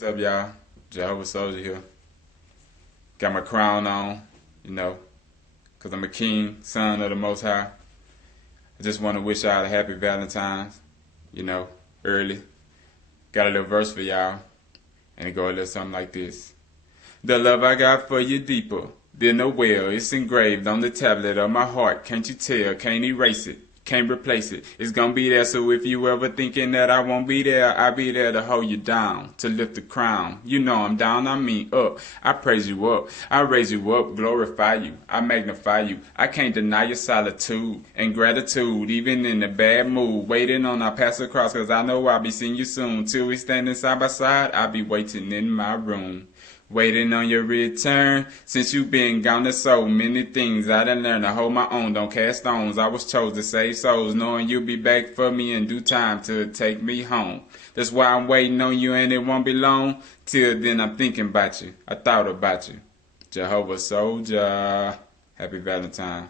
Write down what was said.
What's up, y'all? Jehovah Soldier here. Got my crown on, because I'm a king, son of the Most High. I just want to wish y'all a happy Valentine's, early. Got a little verse for y'all, and it go a little something like this. The love I got for you deeper than a well. It's engraved on the tablet of my heart. Can't you tell? Can't erase it. Can't replace it. It's gonna be there, so if you ever thinking that I won't be there, I'll be there to hold you down, to lift the crown. You know I'm down, I mean up. I praise you up, I raise you up, glorify you, I magnify you. I can't deny your solitude and gratitude, even in a bad mood. Waiting on our pass across, cause I know I'll be seeing you soon. Till we standing side by side, I'll be waiting in my room. Waiting on your return. Since you been gone, there's so many things I done learned to hold my own. Don't cast stones. I was chosen to save souls, knowing you'll be back for me in due time to take me home. That's why I'm waiting on you, and it won't be long. Till then, I'm thinking about you. I thought about you. Jehovah Soldier. Happy Valentine.